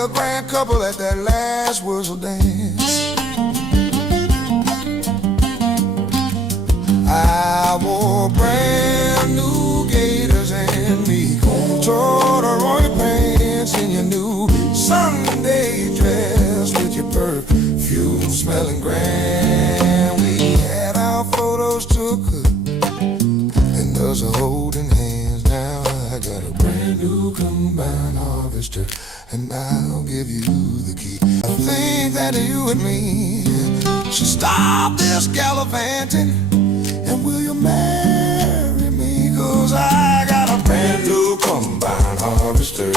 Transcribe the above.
a grand couple at that last Wurzels dance. I wore brand new gaiters and me corduroy pants in your new Sunday dress with your perfume smelling grand. We had our photos took and us holding hands. Now I got a brand new combine harvester and I'll give you the key. I think that you and me should stop this gallivanting. And will you marry me? 'Cause I got a brand new combine harvester